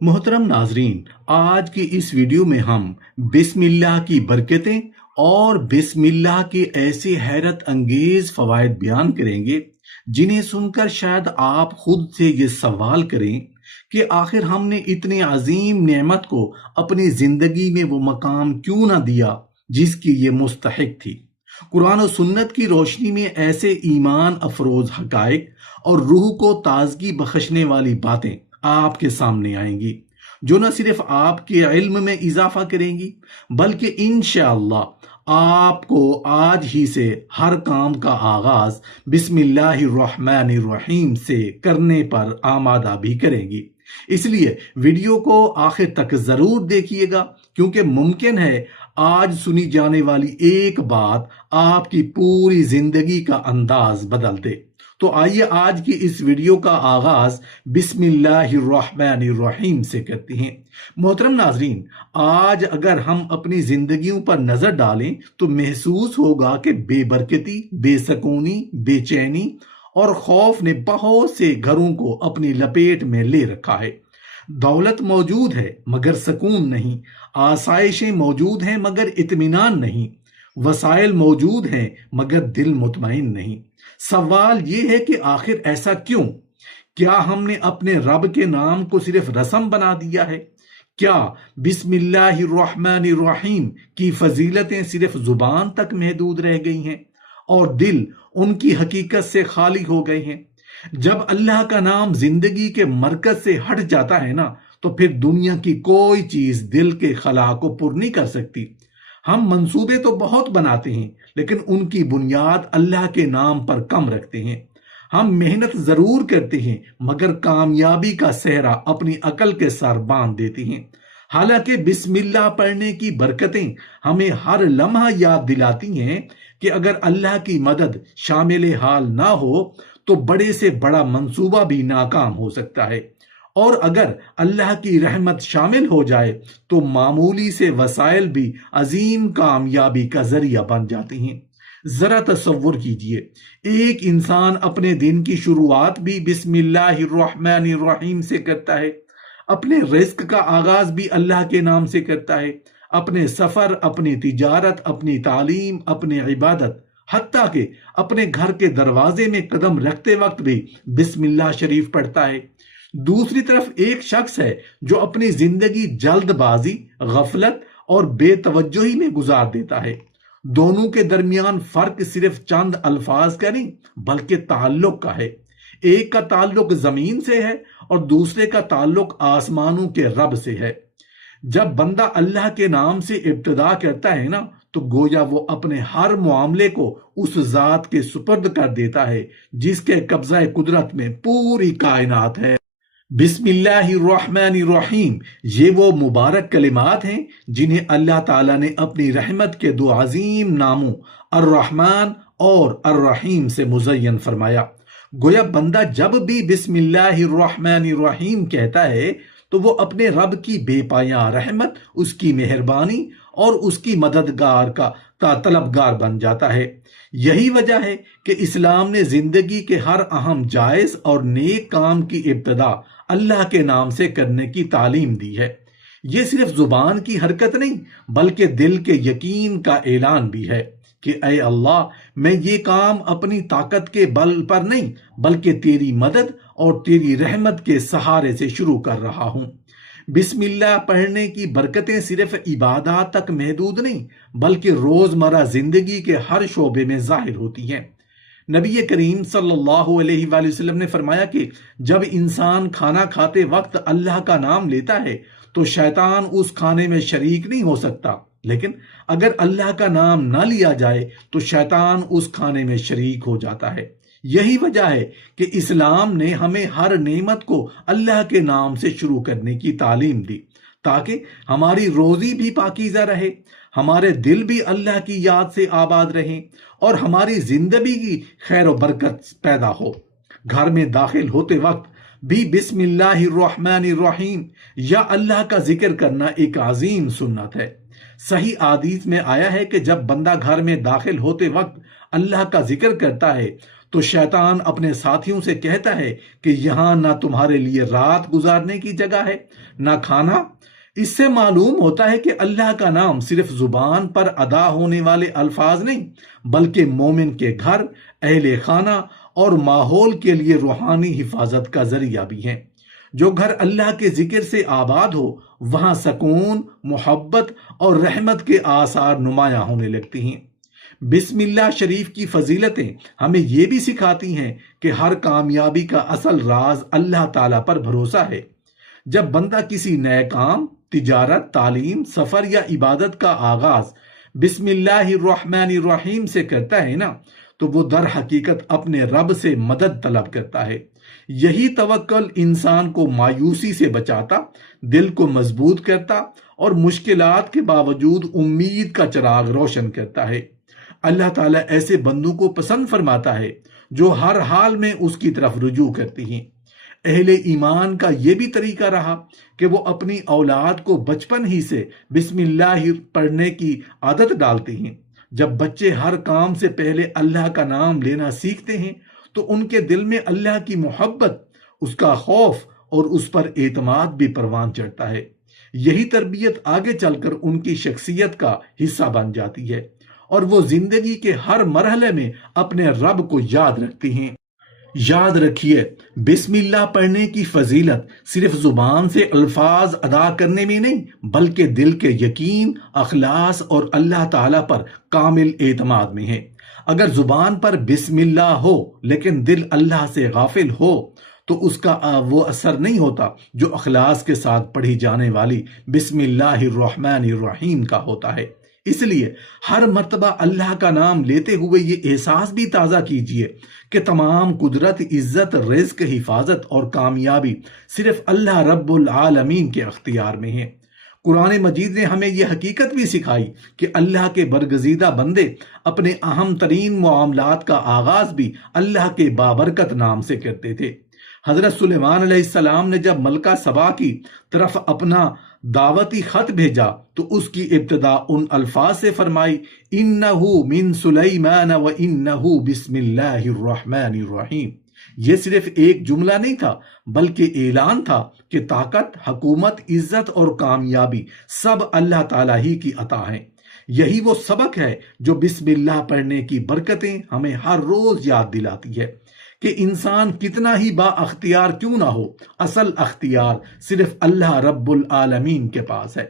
محترم ناظرین، آج کی اس ویڈیو میں ہم بسم اللہ کی برکتیں اور بسم اللہ کے ایسے حیرت انگیز فوائد بیان کریں گے جنہیں سن کر شاید آپ خود سے یہ سوال کریں کہ آخر ہم نے اتنی عظیم نعمت کو اپنی زندگی میں وہ مقام کیوں نہ دیا جس کی یہ مستحق تھی۔ قرآن و سنت کی روشنی میں ایسے ایمان افروز حقائق اور روح کو تازگی بخشنے والی باتیں آپ کے سامنے آئیں گی جو نہ صرف آپ کے علم میں اضافہ کریں گی بلکہ انشاءاللہ آپ کو آج ہی سے ہر کام کا آغاز بسم اللہ الرحمن الرحیم سے کرنے پر آمادہ بھی کریں گی۔ اس لیے ویڈیو کو آخر تک ضرور دیکھیے گا، کیونکہ ممکن ہے آج سنی جانے والی ایک بات آپ کی پوری زندگی کا انداز بدل دے۔ تو آئیے آج کی اس ویڈیو کا آغاز بسم اللہ الرحمن الرحیم سے کرتے ہیں۔ محترم ناظرین، آج اگر ہم اپنی زندگیوں پر نظر ڈالیں تو محسوس ہوگا کہ بے برکتی، بے سکونی، بے چینی اور خوف نے بہت سے گھروں کو اپنی لپیٹ میں لے رکھا ہے۔ دولت موجود ہے مگر سکون نہیں، آسائشیں موجود ہیں مگر اطمینان نہیں، وسائل موجود ہیں مگر دل مطمئن نہیں۔ سوال یہ ہے کہ آخر ایسا کیوں؟ کیا ہم نے اپنے رب کے نام کو صرف رسم بنا دیا ہے؟ کیا بسم اللہ الرحمن الرحیم کی فضیلتیں صرف زبان تک محدود رہ گئی ہیں اور دل ان کی حقیقت سے خالی ہو گئے ہیں؟ جب اللہ کا نام زندگی کے مرکز سے ہٹ جاتا ہے نا تو پھر دنیا کی کوئی چیز دل کے خلا کو پر نہیں کر سکتی۔ ہم منصوبے تو بہت بناتے ہیں لیکن ان کی بنیاد اللہ کے نام پر کم رکھتے ہیں۔ ہم محنت ضرور کرتے ہیں مگر کامیابی کا صحرا اپنی عقل کے سر باندھ دیتے ہیں۔ حالانکہ بسم اللہ پڑھنے کی برکتیں ہمیں ہر لمحہ یاد دلاتی ہیں کہ اگر اللہ کی مدد شامل حال نہ ہو تو بڑے سے بڑا منصوبہ بھی ناکام ہو سکتا ہے، اور اگر اللہ کی رحمت شامل ہو جائے تو معمولی سے وسائل بھی عظیم کامیابی کا ذریعہ بن جاتے ہیں۔ ذرا تصور کیجئے، ایک انسان اپنے دن کی شروعات بھی بسم اللہ الرحمن الرحیم سے کرتا ہے، اپنے رزق کا آغاز بھی اللہ کے نام سے کرتا ہے، اپنے سفر، اپنی تجارت، اپنی تعلیم، اپنی عبادت، حتیٰ کہ اپنے گھر کے دروازے میں قدم رکھتے وقت بھی بسم اللہ شریف پڑھتا ہے۔ دوسری طرف ایک شخص ہے جو اپنی زندگی جلد بازی، غفلت اور بے توجہی میں گزار دیتا ہے۔ دونوں کے درمیان فرق صرف چند الفاظ کا نہیں بلکہ تعلق کا ہے۔ ایک کا تعلق زمین سے ہے اور دوسرے کا تعلق آسمانوں کے رب سے ہے۔ جب بندہ اللہ کے نام سے ابتدا کرتا ہے نا تو گویا وہ اپنے ہر معاملے کو اس ذات کے سپرد کر دیتا ہے جس کے قبضہ قدرت میں پوری کائنات ہے۔ بسم اللہ الرحمن الرحیم یہ وہ مبارک کلمات ہیں جنہیں اللہ تعالیٰ نے اپنی رحمت کے دو عظیم ناموں الرحمن اور الرحیم سے مزین فرمایا۔ گویا بندہ جب بھی بسم اللہ الرحمن الرحیم کہتا ہے تو وہ اپنے رب کی بے پایاں رحمت، اس کی مہربانی اور اس کی مددگار کا طلبگار بن جاتا ہے۔ یہی وجہ ہے کہ اسلام نے زندگی کے ہر اہم جائز اور نیک کام کی ابتدا اللہ کے نام سے کرنے کی تعلیم دی ہے۔ یہ صرف زبان کی حرکت نہیں بلکہ دل کے یقین کا اعلان بھی ہے کہ اے اللہ، میں یہ کام اپنی طاقت کے بل پر نہیں بلکہ تیری مدد اور تیری رحمت کے سہارے سے شروع کر رہا ہوں۔ بسم اللہ پڑھنے کی برکتیں صرف عبادات تک محدود نہیں بلکہ روزمرہ زندگی کے ہر شعبے میں ظاہر ہوتی ہیں۔ نبی کریم صلی اللہ علیہ وآلہ وسلم نے فرمایا کہ جب انسان کھانا کھاتے وقت اللہ کا نام لیتا ہے تو شیطان اس کھانے میں شریک نہیں ہو سکتا، لیکن اگر اللہ کا نام نہ لیا جائے تو شیطان اس کھانے میں شریک ہو جاتا ہے۔ یہی وجہ ہے کہ اسلام نے ہمیں ہر نعمت کو اللہ کے نام سے شروع کرنے کی تعلیم دی تاکہ ہماری روزی بھی پاکیزہ رہے، ہمارے دل بھی اللہ کی یاد سے آباد رہیں اور ہماری زندگی کی خیر و برکت پیدا ہو۔ گھر میں داخل ہوتے وقت بھی بسم اللہ الرحمن الرحیم یا اللہ کا ذکر کرنا ایک عظیم سنت ہے۔ صحیح حدیث میں آیا ہے کہ جب بندہ گھر میں داخل ہوتے وقت اللہ کا ذکر کرتا ہے تو شیطان اپنے ساتھیوں سے کہتا ہے کہ یہاں نہ تمہارے لیے رات گزارنے کی جگہ ہے نہ کھانا۔ اس سے معلوم ہوتا ہے کہ اللہ کا نام صرف زبان پر ادا ہونے والے الفاظ نہیں، بلکہ مومن کے گھر، اہل خانہ اور ماحول کے لیے روحانی حفاظت کا ذریعہ بھی ہیں۔ جو گھر اللہ کے ذکر سے آباد ہو، وہاں سکون، محبت اور رحمت کے آثار نمایاں ہونے لگتی ہیں۔ بسم اللہ شریف کی فضیلتیں ہمیں یہ بھی سکھاتی ہیں کہ ہر کامیابی کا اصل راز اللہ تعالیٰ پر بھروسہ ہے۔ جب بندہ کسی نئے کام، تجارت، تعلیم، سفر یا عبادت کا آغاز بسم اللہ الرحمن الرحیم سے کرتا ہے نا، تو وہ در حقیقت اپنے رب سے مدد طلب کرتا ہے۔ یہی توکل انسان کو مایوسی سے بچاتا، دل کو مضبوط کرتا اور مشکلات کے باوجود امید کا چراغ روشن کرتا ہے۔ اللہ تعالیٰ ایسے بندوں کو پسند فرماتا ہے جو ہر حال میں اس کی طرف رجوع کرتی ہیں۔ اہل ایمان کا یہ بھی طریقہ رہا کہ وہ اپنی اولاد کو بچپن ہی سے بسم اللہ پڑھنے کی عادت ڈالتے ہیں۔ جب بچے ہر کام سے پہلے اللہ کا نام لینا سیکھتے ہیں تو ان کے دل میں اللہ کی محبت، اس کا خوف اور اس پر اعتماد بھی پروان چڑھتا ہے۔ یہی تربیت آگے چل کر ان کی شخصیت کا حصہ بن جاتی ہے اور وہ زندگی کے ہر مرحلے میں اپنے رب کو یاد رکھتی ہیں۔ یاد رکھیے، بسم اللہ پڑھنے کی فضیلت صرف زبان سے الفاظ ادا کرنے میں نہیں، بلکہ دل کے یقین، اخلاص اور اللہ تعالیٰ پر کامل اعتماد میں ہے۔ اگر زبان پر بسم اللہ ہو لیکن دل اللہ سے غافل ہو تو اس کا وہ اثر نہیں ہوتا جو اخلاص کے ساتھ پڑھی جانے والی بسم اللہ الرحمن الرحیم کا ہوتا ہے۔ اس لیے ہر مرتبہ اللہ کا نام لیتے ہوئے یہ احساس بھی تازہ کیجئے کہ تمام قدرت، عزت، رزق، حفاظت اور کامیابی صرف اللہ رب العالمین کے اختیار میں ہے۔ قرآن مجید نے ہمیں یہ حقیقت بھی سکھائی کہ اللہ کے برگزیدہ بندے اپنے اہم ترین معاملات کا آغاز بھی اللہ کے بابرکت نام سے کرتے تھے۔ حضرت سلیمان علیہ السلام نے جب ملکہ سبا کی طرف اپنا دعوتی خط بھیجا تو اس کی ابتدا ان الفاظ سے فرمائی، اِنَّهُ مِن سُلَيْمَانَ وَإِنَّهُ بِسْمِ اللَّهِ الرَّحْمَنِ الرَّحِيمِ۔ یہ صرف ایک جملہ نہیں تھا بلکہ اعلان تھا کہ طاقت، حکومت، عزت اور کامیابی سب اللہ تعالیٰ ہی کی عطا ہیں۔ یہی وہ سبق ہے جو بسم اللہ پڑھنے کی برکتیں ہمیں ہر روز یاد دلاتی ہے کہ انسان کتنا ہی با اختیار کیوں نہ ہو، اصل اختیار صرف اللہ رب العالمین کے پاس ہے۔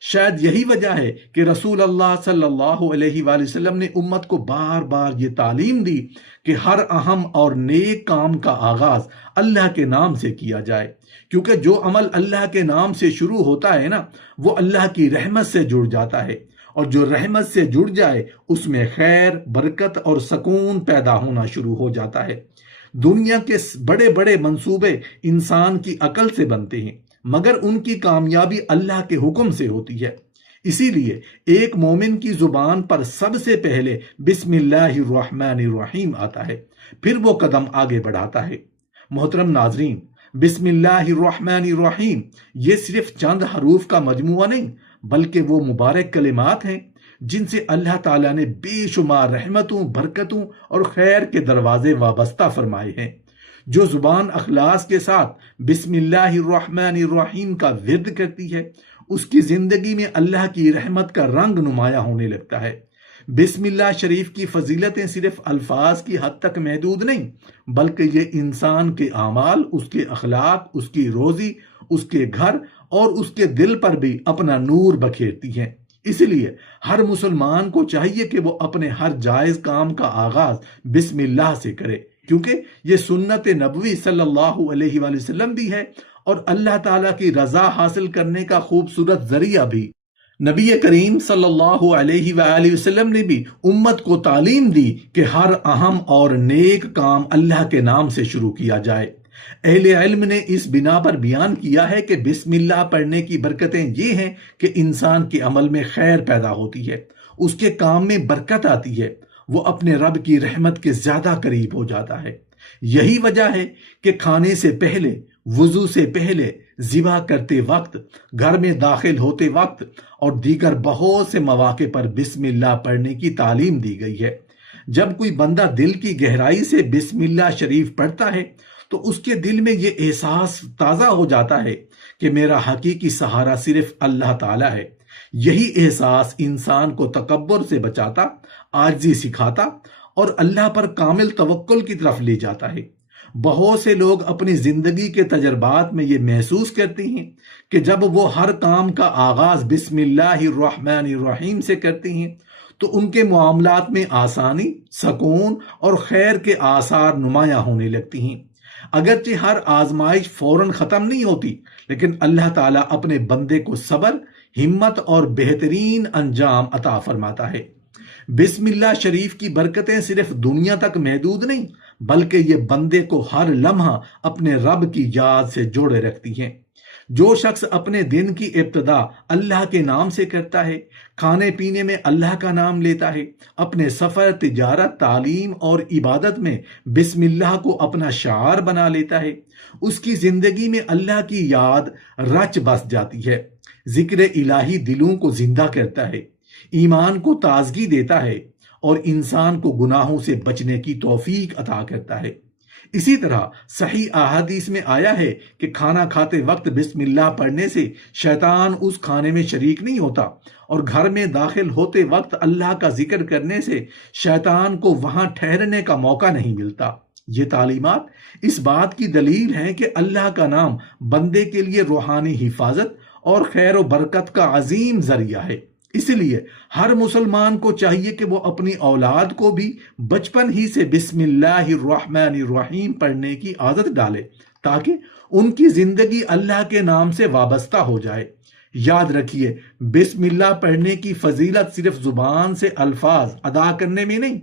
شاید یہی وجہ ہے کہ رسول اللہ صلی اللہ علیہ وآلہ وسلم نے امت کو بار بار یہ تعلیم دی کہ ہر اہم اور نیک کام کا آغاز اللہ کے نام سے کیا جائے، کیونکہ جو عمل اللہ کے نام سے شروع ہوتا ہے نا، وہ اللہ کی رحمت سے جڑ جاتا ہے، اور جو رحمت سے جڑ جائے اس میں خیر، برکت اور سکون پیدا ہونا شروع ہو جاتا ہے۔ دنیا کے بڑے بڑے منصوبے انسان کی عقل سے بنتے ہیں، مگر ان کی کامیابی اللہ کے حکم سے ہوتی ہے۔ اسی لیے ایک مومن کی زبان پر سب سے پہلے بسم اللہ الرحمن الرحیم آتا ہے، پھر وہ قدم آگے بڑھاتا ہے۔ محترم ناظرین، بسم اللہ الرحمن الرحیم یہ صرف چند حروف کا مجموعہ نہیں، بلکہ وہ مبارک کلمات ہیں جن سے اللہ تعالیٰ نے بے شمار رحمتوں، برکتوں اور خیر کے دروازے وابستہ فرمائے ہیں۔ جو زبان اخلاص کے ساتھ بسم اللہ الرحمن الرحیم کا ورد کرتی ہے، اس کی زندگی میں اللہ کی رحمت کا رنگ نمایاں ہونے لگتا ہے۔ بسم اللہ شریف کی فضیلتیں صرف الفاظ کی حد تک محدود نہیں، بلکہ یہ انسان کے اعمال، اس کے اخلاق، اس کی روزی، اس کے گھر اور اس کے دل پر بھی اپنا نور بکھیرتی ہیں۔ اس لیے ہر مسلمان کو چاہیے کہ وہ اپنے ہر جائز کام کا آغاز بسم اللہ سے کرے، کیونکہ یہ سنت نبوی صلی اللہ علیہ وآلہ وسلم بھی ہے اور اللہ تعالیٰ کی رضا حاصل کرنے کا خوبصورت ذریعہ بھی۔ نبی کریم صلی اللہ علیہ وآلہ وسلم نے بھی امت کو تعلیم دی کہ ہر اہم اور نیک کام اللہ کے نام سے شروع کیا جائے۔ اہل علم نے اس بنا پر بیان کیا ہے کہ بسم اللہ پڑھنے کی برکتیں یہ ہیں کہ انسان کے عمل میں خیر پیدا ہوتی ہے، اس کے کام میں برکت آتی ہے، وہ اپنے رب کی رحمت کے زیادہ قریب ہو جاتا ہے۔ یہی وجہ ہے کہ کھانے سے پہلے، وضو سے پہلے، ذبح کرتے وقت، گھر میں داخل ہوتے وقت اور دیگر بہت سے مواقع پر بسم اللہ پڑھنے کی تعلیم دی گئی ہے۔ جب کوئی بندہ دل کی گہرائی سے بسم اللہ شریف پڑھتا ہے تو اس کے دل میں یہ احساس تازہ ہو جاتا ہے کہ میرا حقیقی سہارا صرف اللہ تعالیٰ ہے۔ یہی احساس انسان کو تکبر سے بچاتا، عاجزی سکھاتا اور اللہ پر کامل توکل کی طرف لے جاتا ہے۔ بہت سے لوگ اپنی زندگی کے تجربات میں یہ محسوس کرتے ہیں کہ جب وہ ہر کام کا آغاز بسم اللہ الرحمن الرحیم سے کرتے ہیں تو ان کے معاملات میں آسانی، سکون اور خیر کے آثار نمایاں ہونے لگتی ہیں۔ اگرچہ ہر آزمائش فوراً ختم نہیں ہوتی، لیکن اللہ تعالیٰ اپنے بندے کو صبر، ہمت اور بہترین انجام عطا فرماتا ہے۔ بسم اللہ شریف کی برکتیں صرف دنیا تک محدود نہیں، بلکہ یہ بندے کو ہر لمحہ اپنے رب کی یاد سے جوڑے رکھتی ہیں۔ جو شخص اپنے دن کی ابتدا اللہ کے نام سے کرتا ہے، کھانے پینے میں اللہ کا نام لیتا ہے، اپنے سفر، تجارت، تعلیم اور عبادت میں بسم اللہ کو اپنا شعار بنا لیتا ہے، اس کی زندگی میں اللہ کی یاد رچ بس جاتی ہے۔ ذکر الہی دلوں کو زندہ کرتا ہے، ایمان کو تازگی دیتا ہے اور انسان کو گناہوں سے بچنے کی توفیق عطا کرتا ہے۔ اسی طرح صحیح احادیث میں آیا ہے کہ کھانا کھاتے وقت بسم اللہ پڑھنے سے شیطان اس کھانے میں شریک نہیں ہوتا، اور گھر میں داخل ہوتے وقت اللہ کا ذکر کرنے سے شیطان کو وہاں ٹھہرنے کا موقع نہیں ملتا۔ یہ تعلیمات اس بات کی دلیل ہیں کہ اللہ کا نام بندے کے لیے روحانی حفاظت اور خیر و برکت کا عظیم ذریعہ ہے۔ اس لیے ہر مسلمان کو چاہیے کہ وہ اپنی اولاد کو بھی بچپن ہی سے بسم اللہ الرحمن الرحیم پڑھنے کی عادت ڈالے، تاکہ ان کی زندگی اللہ کے نام سے وابستہ ہو جائے۔ یاد رکھیے، بسم اللہ پڑھنے کی فضیلت صرف زبان سے الفاظ ادا کرنے میں نہیں،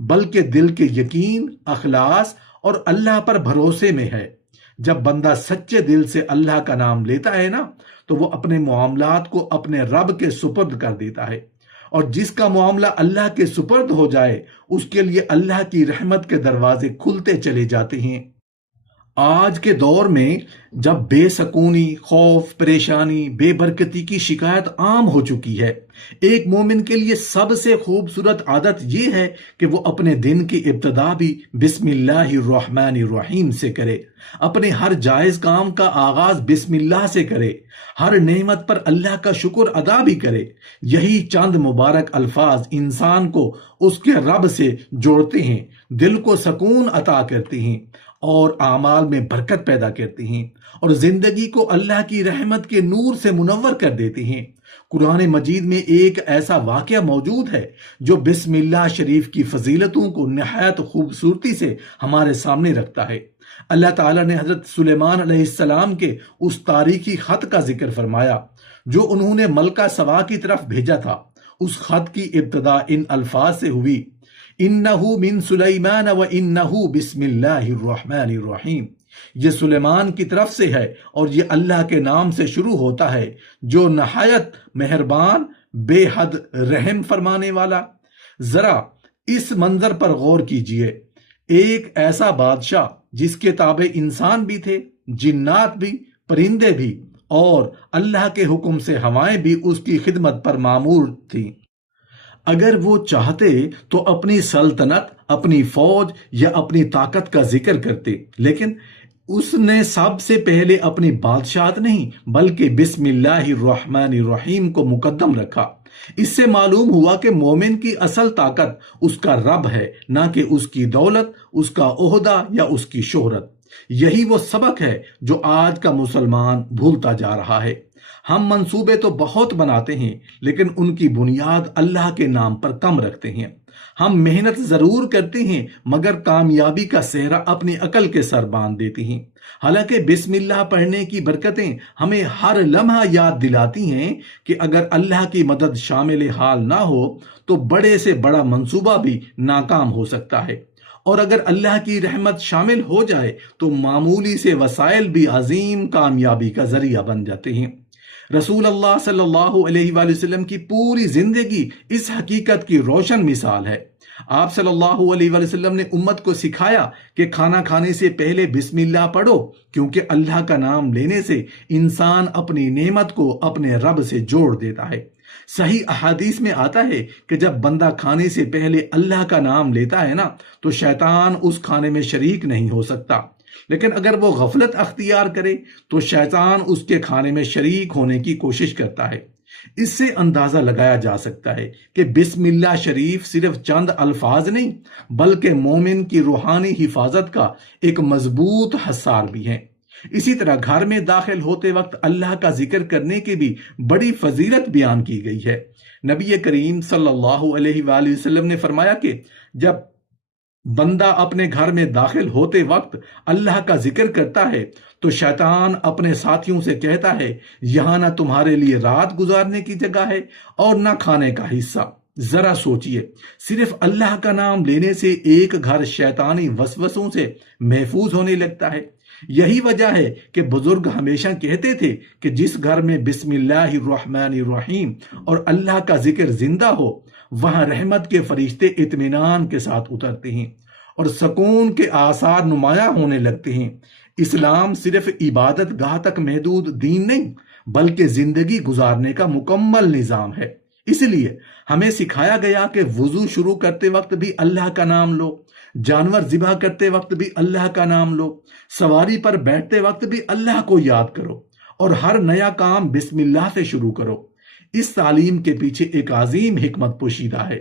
بلکہ دل کے یقین، اخلاص اور اللہ پر بھروسے میں ہے۔ جب بندہ سچے دل سے اللہ کا نام لیتا ہے نا، تو وہ اپنے معاملات کو اپنے رب کے سپرد کر دیتا ہے، اور جس کا معاملہ اللہ کے سپرد ہو جائے اس کے لیے اللہ کی رحمت کے دروازے کھلتے چلے جاتے ہیں۔ آج کے دور میں جب بے سکونی، خوف، پریشانی، بے برکتی کی شکایت عام ہو چکی ہے، ایک مومن کے لیے سب سے خوبصورت عادت یہ ہے کہ وہ اپنے دن کی ابتدا بھی بسم اللہ الرحمن الرحیم سے کرے، اپنے ہر جائز کام کا آغاز بسم اللہ سے کرے، ہر نعمت پر اللہ کا شکر ادا بھی کرے۔ یہی چند مبارک الفاظ انسان کو اس کے رب سے جوڑتے ہیں، دل کو سکون عطا کرتے ہیں اور اعمال میں برکت پیدا کرتے ہیں، اور زندگی کو اللہ کی رحمت کے نور سے منور کر دیتے ہیں۔ قرآن مجید میں ایک ایسا واقعہ موجود ہے جو بسم اللہ شریف کی فضیلتوں کو نہایت خوبصورتی سے ہمارے سامنے رکھتا ہے۔ اللہ تعالیٰ نے حضرت سلیمان علیہ السلام کے اس تاریخی خط کا ذکر فرمایا جو انہوں نے ملکہ سبا کی طرف بھیجا تھا۔ اس خط کی ابتدا ان الفاظ سے ہوئی: اِنَّهُ مِن سُلَيْمَانَ وَإِنَّهُ بِسْمِ اللَّهِ الرَّحْمَنِ الرَّحِيمِ۔ یہ سلیمان کی طرف سے ہے اور یہ اللہ کے نام سے شروع ہوتا ہے جو نہایت مہربان، بے حد رحم فرمانے والا۔ ذرا اس منظر پر غور کیجئے، ایک ایسا بادشاہ جس کے تابع انسان بھی تھے، جنات بھی، پرندے بھی، اور اللہ کے حکم سے ہوائیں بھی اس کی خدمت پر مامور تھیں۔ اگر وہ چاہتے تو اپنی سلطنت، اپنی فوج یا اپنی طاقت کا ذکر کرتے، لیکن اس نے سب سے پہلے اپنی بادشاہت نہیں بلکہ بسم اللہ الرحمن الرحیم کو مقدم رکھا۔ اس سے معلوم ہوا کہ مومن کی اصل طاقت اس کا رب ہے، نہ کہ اس کی دولت، اس کا عہدہ یا اس کی شہرت۔ یہی وہ سبق ہے جو آج کا مسلمان بھولتا جا رہا ہے۔ ہم منصوبے تو بہت بناتے ہیں لیکن ان کی بنیاد اللہ کے نام پر کم رکھتے ہیں۔ ہم محنت ضرور کرتے ہیں مگر کامیابی کا صحرا اپنی عقل کے سر باندھ دیتے ہیں۔ حالانکہ بسم اللہ پڑھنے کی برکتیں ہمیں ہر لمحہ یاد دلاتی ہیں کہ اگر اللہ کی مدد شامل حال نہ ہو تو بڑے سے بڑا منصوبہ بھی ناکام ہو سکتا ہے، اور اگر اللہ کی رحمت شامل ہو جائے تو معمولی سے وسائل بھی عظیم کامیابی کا ذریعہ بن جاتے ہیں۔ رسول اللہ صلی اللہ علیہ وآلہ وسلم کی پوری زندگی اس حقیقت کی روشن مثال ہے۔ آپ صلی اللہ علیہ وآلہ وسلم نے امت کو سکھایا کہ کھانا کھانے سے پہلے بسم اللہ پڑھو، کیونکہ اللہ کا نام لینے سے انسان اپنی نعمت کو اپنے رب سے جوڑ دیتا ہے۔ صحیح احادیث میں آتا ہے کہ جب بندہ کھانے سے پہلے اللہ کا نام لیتا ہے نا تو شیطان اس کھانے میں شریک نہیں ہو سکتا، لیکن اگر وہ غفلت اختیار کرے تو شیطان اس کے کھانے میں شریک ہونے کی کوشش کرتا ہے۔ اس سے اندازہ لگایا جا سکتا ہے کہ بسم اللہ شریف صرف چند الفاظ نہیں بلکہ مومن کی روحانی حفاظت کا ایک مضبوط حصار بھی ہے۔ اسی طرح گھر میں داخل ہوتے وقت اللہ کا ذکر کرنے کی بھی بڑی فضیلت بیان کی گئی ہے۔ نبی کریم صلی اللہ علیہ وآلہ وسلم نے فرمایا کہ جب بندہ اپنے گھر میں داخل ہوتے وقت اللہ کا ذکر کرتا ہے تو شیطان اپنے ساتھیوں سے کہتا ہے یہاں نہ تمہارے لیے رات گزارنے کی جگہ ہے اور نہ کھانے کا حصہ۔ ذرا سوچئے، صرف اللہ کا نام لینے سے ایک گھر شیطانی وسوسوں سے محفوظ ہونے لگتا ہے۔ یہی وجہ ہے کہ بزرگ ہمیشہ کہتے تھے کہ جس گھر میں بسم اللہ الرحمن الرحیم اور اللہ کا ذکر زندہ ہو وہاں رحمت کے فرشتے اطمینان کے ساتھ اترتے ہیں اور سکون کے آثار نمایاں ہونے لگتے ہیں۔ اسلام صرف عبادت گاہ تک محدود دین نہیں بلکہ زندگی گزارنے کا مکمل نظام ہے۔ اس لیے ہمیں سکھایا گیا کہ وضو شروع کرتے وقت بھی اللہ کا نام لو، جانور ذبح کرتے وقت بھی اللہ کا نام لو، سواری پر بیٹھتے وقت بھی اللہ کو یاد کرو اور ہر نیا کام بسم اللہ سے شروع کرو۔ اس تعلیم کے پیچھے ایک عظیم حکمت پوشیدہ ہے۔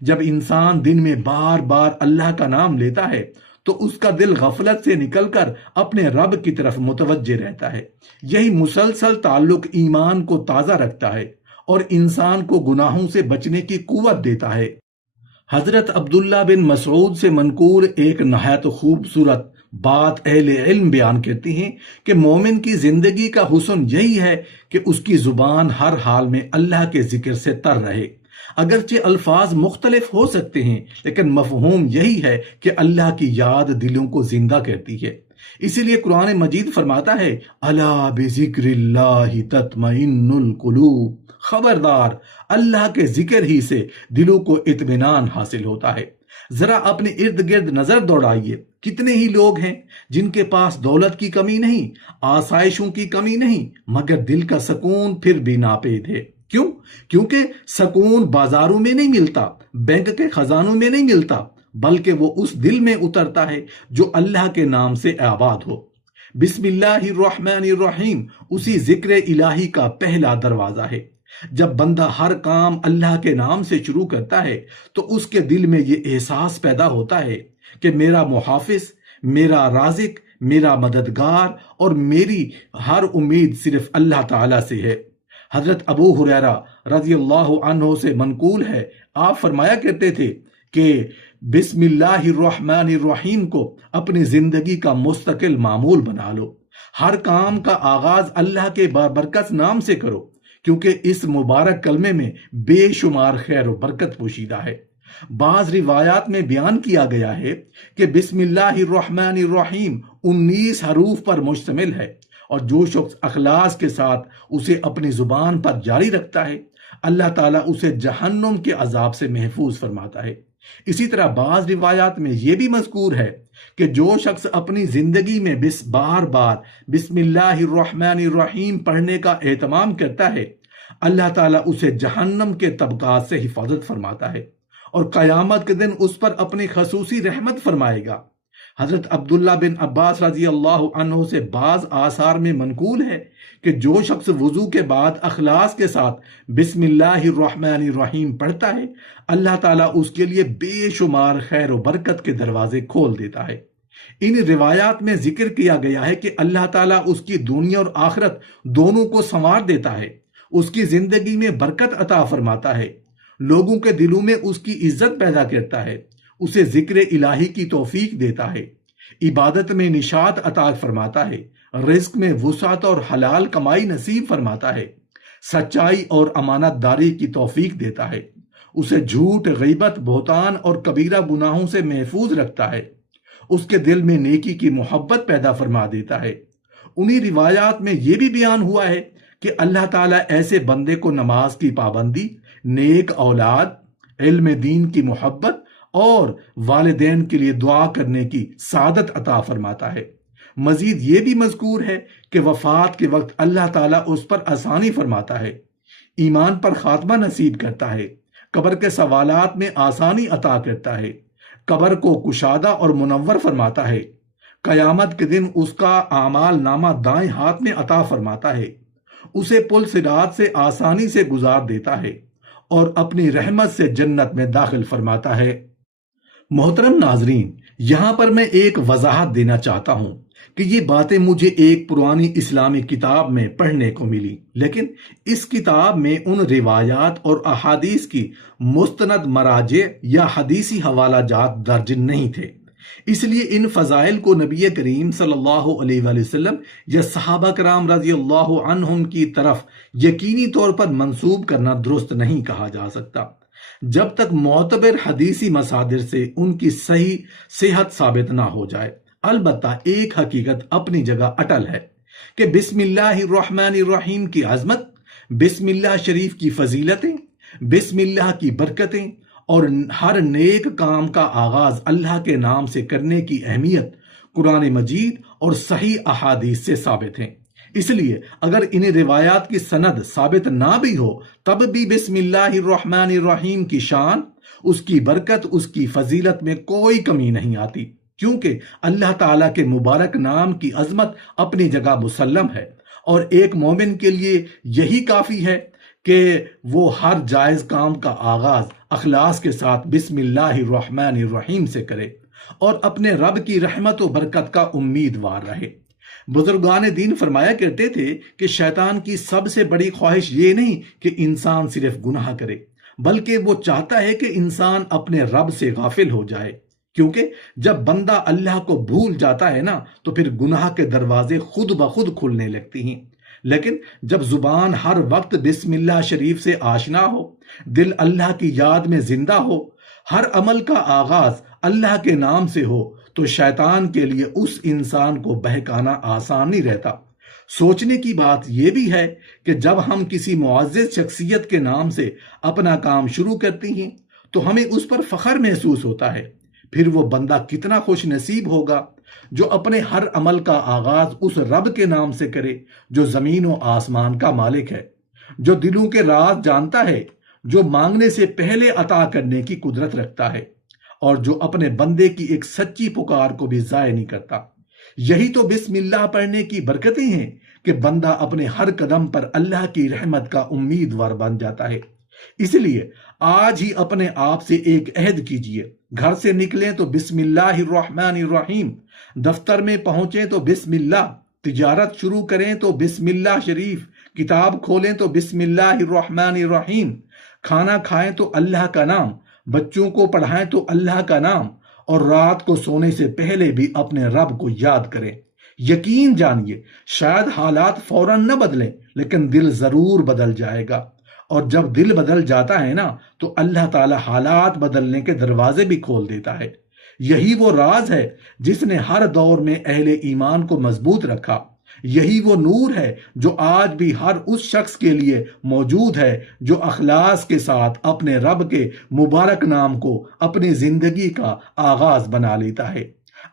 جب انسان دن میں بار بار اللہ کا نام لیتا ہے تو اس کا دل غفلت سے نکل کر اپنے رب کی طرف متوجہ رہتا ہے۔ یہی مسلسل تعلق ایمان کو تازہ رکھتا ہے اور انسان کو گناہوں سے بچنے کی قوت دیتا ہے۔ حضرت عبداللہ بن مسعود سے منقول ایک نہایت خوبصورت بات اہل علم بیان کرتی ہیں کہ مومن کی زندگی کا حسن یہی ہے کہ اس کی زبان ہر حال میں اللہ کے ذکر سے تر رہے۔ اگرچہ الفاظ مختلف ہو سکتے ہیں لیکن مفہوم یہی ہے کہ اللہ کی یاد دلوں کو زندہ کرتی ہے۔ اسی لیے قرآن مجید فرماتا ہے الا بذکر اللہ تطمئن القلوب، خبردار اللہ کے ذکر ہی سے دلوں کو اطمینان حاصل ہوتا ہے۔ ذرا اپنے ارد گرد نظر دوڑائیے، کتنے ہی لوگ ہیں جن کے پاس دولت کی کمی نہیں، آسائشوں کی کمی نہیں، مگر دل کا سکون پھر بھی ناپید ہے۔ کیوں؟ کیونکہ سکون بازاروں میں نہیں ملتا، بینک کے خزانوں میں نہیں ملتا، بلکہ وہ اس دل میں اترتا ہے جو اللہ کے نام سے آباد ہو۔ بسم اللہ الرحمن الرحیم اسی ذکر الہی کا پہلا دروازہ ہے۔ جب بندہ ہر کام اللہ کے نام سے شروع کرتا ہے تو اس کے دل میں یہ احساس پیدا ہوتا ہے کہ میرا محافظ، میرا رازق، میرا مددگار اور میری ہر امید صرف اللہ تعالیٰ سے ہے۔ حضرت ابو ہریرہ رضی اللہ عنہ سے منقول ہے، آپ فرمایا کرتے تھے کہ بسم اللہ الرحمن الرحیم کو اپنی زندگی کا مستقل معمول بنا لو۔ ہر کام کا آغاز اللہ کے بابرکت نام سے کرو، کیونکہ اس مبارک کلمے میں بے شمار خیر و برکت پوشیدہ ہے۔ بعض روایات میں بیان کیا گیا ہے کہ بسم اللہ الرحمن الرحیم 19 حروف پر مشتمل ہے، اور جو شخص اخلاص کے ساتھ اسے اپنی زبان پر جاری رکھتا ہے اللہ تعالیٰ اسے جہنم کے عذاب سے محفوظ فرماتا ہے۔ اسی طرح بعض روایات میں یہ بھی مذکور ہے کہ جو شخص اپنی زندگی میں بار بار بسم اللہ الرحمن الرحیم پڑھنے کا اہتمام کرتا ہے اللہ تعالیٰ اسے جہنم کے طبقات سے حفاظت فرماتا ہے اور قیامت کے دن اس پر اپنی خصوصی رحمت فرمائے گا۔ حضرت عبداللہ بن عباس رضی اللہ عنہ سے بعض آثار میں منقول ہے کہ جو شخص وضو کے بعد اخلاص کے ساتھ بسم اللہ الرحمن الرحیم پڑھتا ہے اللہ تعالیٰ اس کے لیے بے شمار خیر و برکت کے دروازے کھول دیتا ہے۔ ان روایات میں ذکر کیا گیا ہے کہ اللہ تعالیٰ اس کی دنیا اور آخرت دونوں کو سنوار دیتا ہے، اس کی زندگی میں برکت عطا فرماتا ہے، لوگوں کے دلوں میں اس کی عزت پیدا کرتا ہے، اسے ذکر الہی کی توفیق دیتا ہے، عبادت میں نشاط عطا فرماتا ہے، رزق میں وسعت اور حلال کمائی نصیب فرماتا ہے، سچائی اور امانت داری کی توفیق دیتا ہے، اسے جھوٹ، غیبت، بہتان اور کبیرہ گناہوں سے محفوظ رکھتا ہے، اس کے دل میں نیکی کی محبت پیدا فرما دیتا ہے۔ انہی روایات میں یہ بھی بیان ہوا ہے کہ اللہ تعالیٰ ایسے بندے کو نماز کی پابندی، نیک اولاد، علم دین کی محبت اور والدین کے لیے دعا کرنے کی سعادت عطا فرماتا ہے۔ مزید یہ بھی مذکور ہے کہ وفات کے وقت اللہ تعالیٰ اس پر آسانی فرماتا ہے۔ ایمان پر خاتمہ نصیب کرتا ہے، قبر کے سوالات میں آسانی عطا کرتا ہے، قبر کو کشادہ اور منور فرماتا ہے، قیامت کے دن اس کا اعمال نامہ دائیں ہاتھ میں عطا فرماتا ہے، اسے پل صراط سے آسانی سے گزار دیتا ہے اور اپنی رحمت سے جنت میں داخل فرماتا ہے۔ محترم ناظرین، یہاں پر میں ایک وضاحت دینا چاہتا ہوں کہ یہ باتیں مجھے ایک پرانی اسلامی کتاب میں پڑھنے کو ملی، لیکن اس کتاب میں ان روایات اور احادیث کی مستند مراجع یا حدیثی حوالہ جات درج نہیں تھے، اس لیے ان فضائل کو نبی کریم صلی اللہ علیہ وآلہ وسلم یا صحابہ کرام رضی اللہ عنہم کی طرف یقینی طور پر منسوب کرنا درست نہیں کہا جا سکتا جب تک معتبر حدیثی مصادر سے ان کی صحیح صحت ثابت نہ ہو جائے۔ البتہ ایک حقیقت اپنی جگہ اٹل ہے کہ بسم اللہ الرحمن الرحیم کی عظمت، بسم اللہ شریف کی فضیلتیں، بسم اللہ کی برکتیں اور ہر نیک کام کا آغاز اللہ کے نام سے کرنے کی اہمیت قرآن مجید اور صحیح احادیث سے ثابت ہیں۔ اس لیے اگر ان روایات کی سند ثابت نہ بھی ہو تب بھی بسم اللہ الرحمن الرحیم کی شان، اس کی برکت، اس کی فضیلت میں کوئی کمی نہیں آتی، کیونکہ اللہ تعالیٰ کے مبارک نام کی عظمت اپنی جگہ مسلم ہے، اور ایک مومن کے لیے یہی کافی ہے کہ وہ ہر جائز کام کا آغاز اخلاص کے ساتھ بسم اللہ الرحمن الرحیم سے کرے اور اپنے رب کی رحمت و برکت کا امیدوار رہے۔ بزرگان دین فرمایا کرتے تھے کہ شیطان کی سب سے بڑی خواہش یہ نہیں کہ انسان صرف گناہ کرے، بلکہ وہ چاہتا ہے کہ انسان اپنے رب سے غافل ہو جائے، کیونکہ جب بندہ اللہ کو بھول جاتا ہے نا تو پھر گناہ کے دروازے خود بخود کھلنے لگتی ہیں۔ لیکن جب زبان ہر وقت بسم اللہ شریف سے آشنا ہو، دل اللہ کی یاد میں زندہ ہو، ہر عمل کا آغاز اللہ کے نام سے ہو، تو شیطان کے لیے اس انسان کو بہکانا آسان نہیں رہتا۔ سوچنے کی بات یہ بھی ہے کہ جب ہم کسی معزز شخصیت کے نام سے اپنا کام شروع کرتے ہیں تو ہمیں اس پر فخر محسوس ہوتا ہے، پھر وہ بندہ کتنا خوش نصیب ہوگا جو اپنے ہر عمل کا آغاز اس رب کے نام سے کرے جو زمین و آسمان کا مالک ہے، جو دلوں کے راز جانتا ہے، جو مانگنے سے پہلے عطا کرنے کی قدرت رکھتا ہے، اور جو اپنے بندے کی ایک سچی پکار کو بھی ضائع نہیں کرتا۔ یہی تو بسم اللہ پڑھنے کی برکتیں ہیں کہ بندہ اپنے ہر قدم پر اللہ کی رحمت کا امیدوار بن جاتا ہے۔ اس لیے آج ہی اپنے آپ سے ایک عہد کیجئے، گھر سے نکلیں تو بسم اللہ الرحمن الرحیم، دفتر میں پہنچیں تو بسم اللہ، تجارت شروع کریں تو بسم اللہ شریف، کتاب کھولیں تو بسم اللہ الرحمن الرحیم، کھانا کھائیں تو اللہ کا نام، بچوں کو پڑھائیں تو اللہ کا نام، اور رات کو سونے سے پہلے بھی اپنے رب کو یاد کریں۔ یقین جانیے شاید حالات فوراً نہ بدلیں لیکن دل ضرور بدل جائے گا، اور جب دل بدل جاتا ہے نا تو اللہ تعالی حالات بدلنے کے دروازے بھی کھول دیتا ہے۔ یہی وہ راز ہے جس نے ہر دور میں اہل ایمان کو مضبوط رکھا، یہی وہ نور ہے جو آج بھی ہر اس شخص کے لیے موجود ہے جو اخلاص کے ساتھ اپنے رب کے مبارک نام کو اپنی زندگی کا آغاز بنا لیتا ہے۔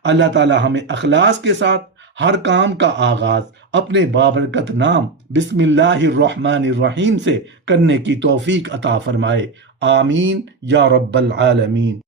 اللہ تعالی ہمیں اخلاص کے ساتھ ہر کام کا آغاز اپنے بابرکت نام بسم اللہ الرحمن الرحیم سے کرنے کی توفیق عطا فرمائے۔ آمین یا رب العالمین۔